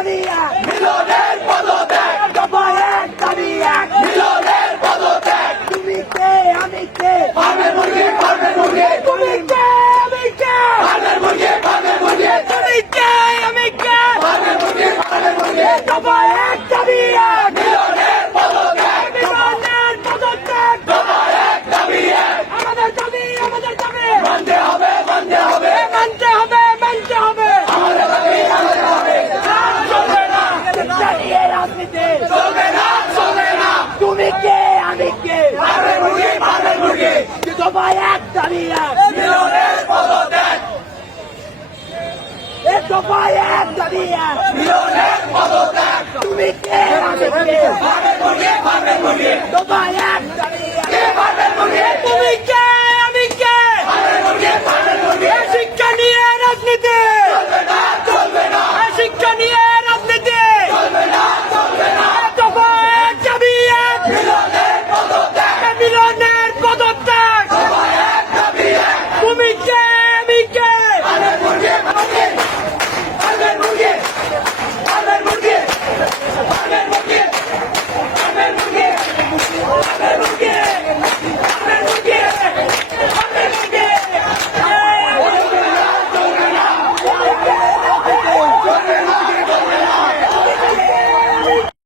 দাবি এক, মিলনের পদত্যাগ, দফা এক দাবি এক, মিলনের পদত্যাগ, তুমি কে আমি কে, ফার্মের মুরগি, ফার্মের মুরগি, তুমি কে আমি কে, ফার্মের মুরগি, ফার্মের মুরগি, তুমি কে আমি কে, ফার্মের মুরগি, ফার্মের মুরগি, দফা এক দাবি এক, মিলনের পদত্যাগ, বিমানের পদত্যাগ, দফা এক দাবি এক, আমাদের দাবি আমাদের দাবি, মানতে হবে, মানতে হবে, মানতে হবে মানতে হবে, আমাদের দাবি মানতে হবে, চলবে না, শিক্ষা নিয়ে রাজনীতি, চলবে না, চলবে না, তুমি কে আমি কে, ফার্মের মুরগি, ফার্মের মুরগি, দফা এক দাবি এক, মিলনের পদত্যাগ, দফা এক দাবি এক, মিলনের পদত্যাগ, তুমি কে আমি কে, ফার্মের মুরগি, ফার্মের মুরগি, দফা এক দাবি এক, কে ফার্মের মুরগি, তুমি কে আমি কে, ফার্মের মুরগি, ফার্মের মুরগি, শিক্ষা নিয়ে রাজনীতি, চলবে